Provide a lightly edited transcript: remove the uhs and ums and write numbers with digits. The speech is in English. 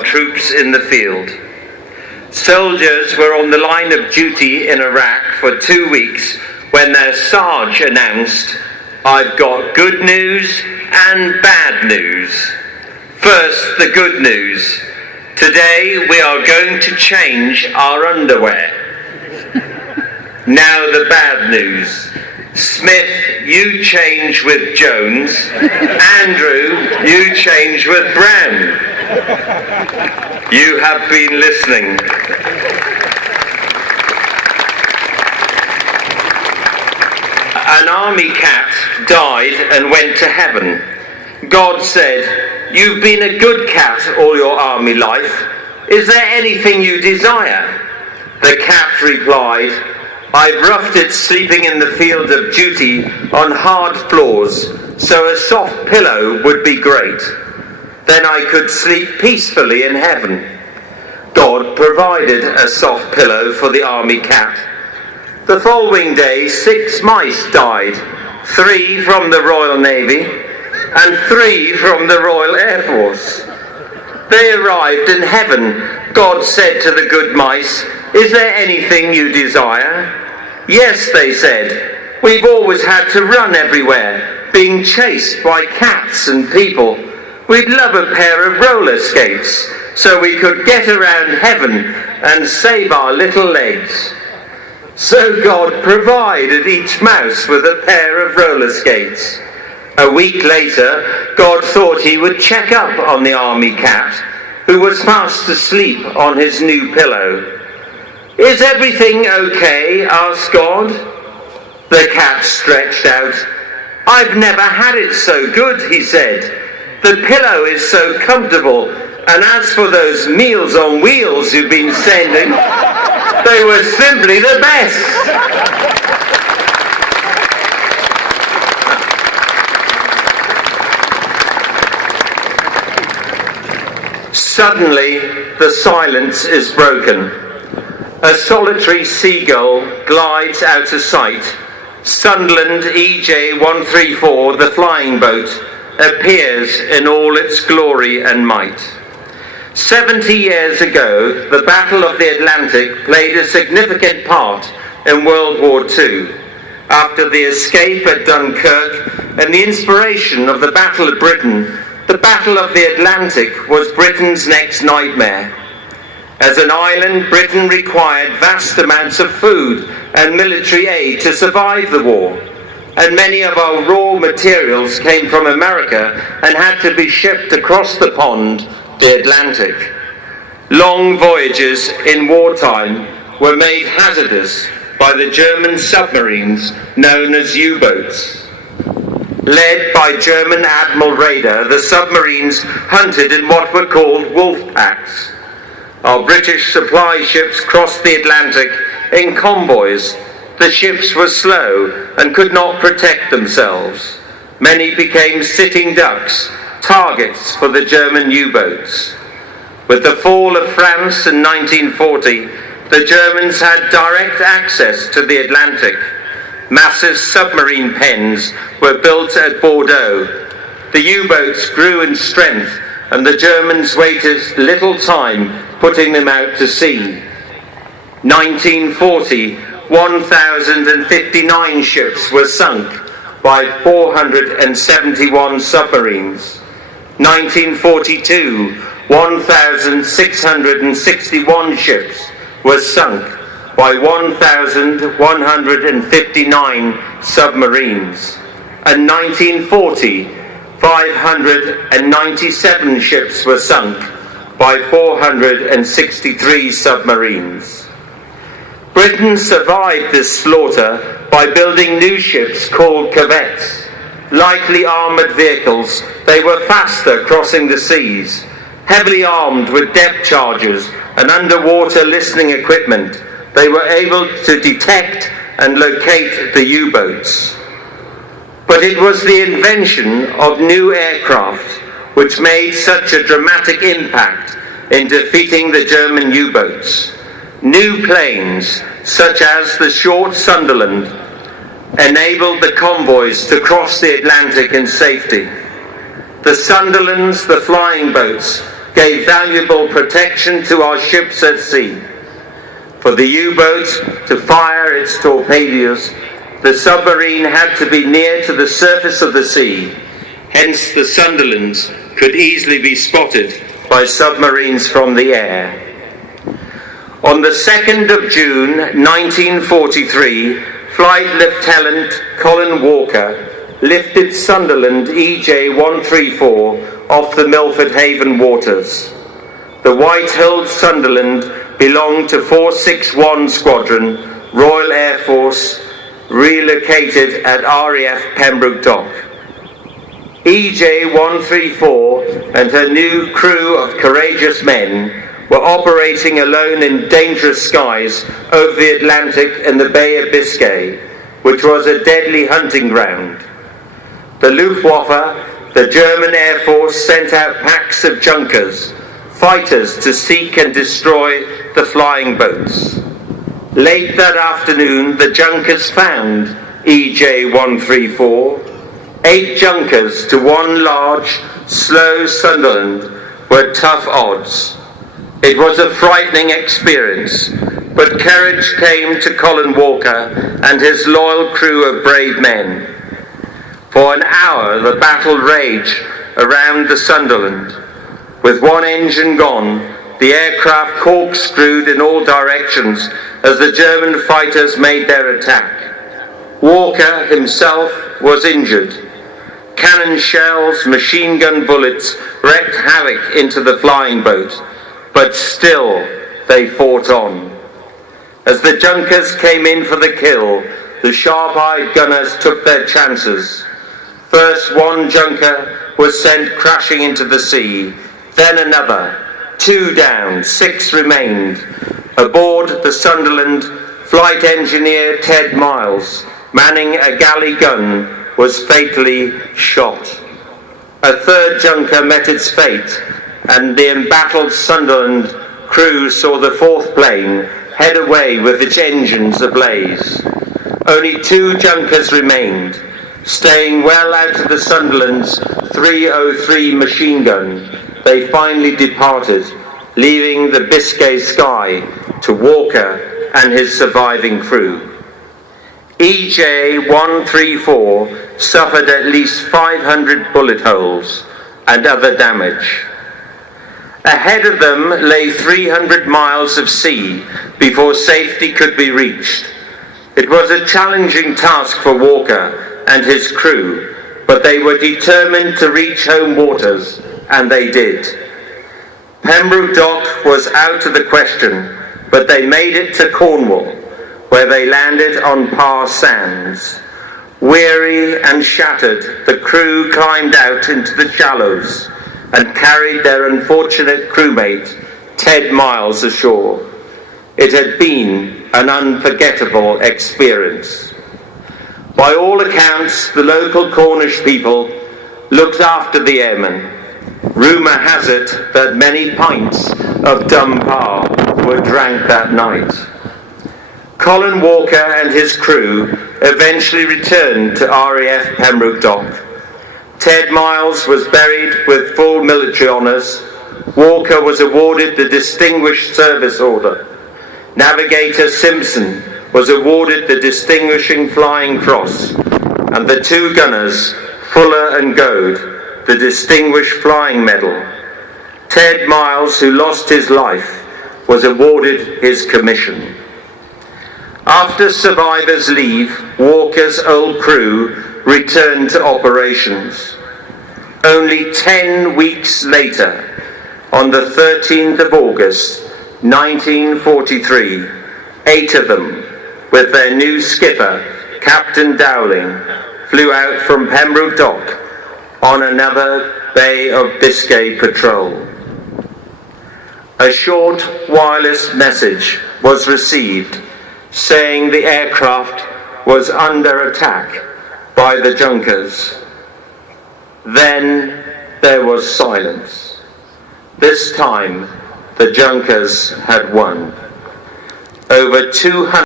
our troops in the field. Soldiers were on the line of duty in Iraq for 2 weeks when their Sarge announced, "I've got good news and bad news. First, the good news. Today we are going to change our underwear." Now the bad news. Smith, you change with Jones. Andrew, you change with Brown. You have been listening. An army cat died and went to heaven. God said, "You've been a good cat all your army life. Is there anything you desire?" The cat replied, "I've roughed it sleeping in the field of duty on hard floors, so a soft pillow would be great. Then I could sleep peacefully in heaven." God provided a soft pillow for the army cat. The following day, 6 mice died, 3 from the Royal Navy and 3 from the Royal Air Force. They arrived in heaven. God said to the good mice, "Is there anything you desire?" "Yes," they said. "We've always had to run everywhere, being chased by cats and people. We'd love a pair of roller skates so we could get around heaven and save our little legs." So God provided each mouse with a pair of roller skates. A week later, God thought he would check up on the army cat, who was fast asleep on his new pillow. "Is everything okay?" asked God. The cat stretched out. "I've never had it so good," he said. "The pillow is so comfortable, and as for those Meals on Wheels you've been sending, they were simply the best." Suddenly, the silence is broken. A solitary seagull glides out of sight. Sunderland EJ-134, the flying boat, appears in all its glory and might. 70 years ago, the Battle of the Atlantic played a significant part in World War II. After the escape at Dunkirk and the inspiration of the Battle of Britain, the Battle of the Atlantic was Britain's next nightmare. As an island, Britain required vast amounts of food and military aid to survive the war, and many of our raw materials came from America and had to be shipped across the pond, the Atlantic. Long voyages in wartime were made hazardous by the German submarines known as U-boats. Led by German Admiral Raeder, the submarines hunted in what were called wolf packs. Our British supply ships crossed the Atlantic in convoys. The ships were slow and could not protect themselves. Many became sitting ducks, targets for the German U-boats. With the fall of France in 1940, the Germans had direct access to the Atlantic. Massive submarine pens were built at Bordeaux. The U-boats grew in strength, and the Germans wasted little time putting them out to sea. 1940, 1,059 ships were sunk by 471 submarines. 1942, 1,661 ships were sunk by 1,159 submarines. And 1940, 597 ships were sunk by 463 submarines. Britain survived this slaughter by building new ships called corvettes. Lightly armoured vehicles, they were faster crossing the seas. Heavily armed with depth charges and underwater listening equipment, they were able to detect and locate the U-boats. But it was the invention of new aircraft which made such a dramatic impact in defeating the German U-boats. New planes, such as the short Sunderland, enabled the convoys to cross the Atlantic in safety. The Sunderlands, the flying boats, gave valuable protection to our ships at sea. For the U-boat to fire its torpedoes, the submarine had to be near to the surface of the sea. Hence, the Sunderland could easily be spotted by submarines from the air. On the 2nd of June 1943, Flight Lieutenant Colin Walker lifted Sunderland EJ-134 off the Milford Haven waters. The white-hulled Sunderland belonged to 461 Squadron, Royal Air Force, relocated at RAF Pembroke Dock. EJ-134 and her new crew of courageous men were operating alone in dangerous skies over the Atlantic and the Bay of Biscay, which was a deadly hunting ground. The Luftwaffe, the German Air Force, sent out packs of junkers, fighters to seek and destroy the flying boats. Late that afternoon, the junkers found EJ-134. 8 junkers to one large, slow Sunderland were tough odds. It was a frightening experience, but courage came to Colin Walker and his loyal crew of brave men. For an hour the battle raged around the Sunderland. With one engine gone, the aircraft corkscrewed in all directions as the German fighters made their attack. Walker himself was injured. Cannon shells, machine gun bullets wreaked havoc into the flying boat, but still they fought on. As the junkers came in for the kill, the sharp-eyed gunners took their chances. First one junker was sent crashing into the sea, then another. 2 down, 6 remained. Aboard the Sunderland, flight engineer Ted Miles, manning a galley gun, was fatally shot. A 3rd junker met its fate, and the embattled Sunderland crew saw the 4th plane head away with its engines ablaze. Only 2 junkers remained, staying well out of the Sunderland's 303 machine gun. They finally departed, leaving the Biscay sky to Walker and his surviving crew. EJ-134 suffered at least 500 bullet holes and other damage. Ahead of them lay 300 miles of sea before safety could be reached. It was a challenging task for Walker and his crew, but they were determined to reach home waters, and they did. Pembroke Dock was out of the question, but they made it to Cornwall, where they landed on Par Sands. Weary and shattered, the crew climbed out into the shallows and carried their unfortunate crewmate, Ted Miles, ashore. It had been an unforgettable experience. By all accounts, the local Cornish people looked after the airmen. Rumour has it that many pints of Dunbar were drank that night. Colin Walker and his crew eventually returned to RAF Pembroke Dock. Ted Miles was buried with full military honours. Walker was awarded the Distinguished Service Order. Navigator Simpson was awarded the Distinguishing Flying Cross, and the 2 gunners, Fuller and Goad, the Distinguished Flying Medal. Ted Miles, who lost his life, was awarded his commission. After survivors leave, Walker's old crew returned to operations. Only 10 weeks later, on the 13th of August 1943, 8 of them, with their new skipper, Captain Dowling, flew out from Pembroke Dock on another Bay of Biscay patrol. A short wireless message was received saying the aircraft was under attack by the junkers. Then there was silence. This time the junkers had won. Over 200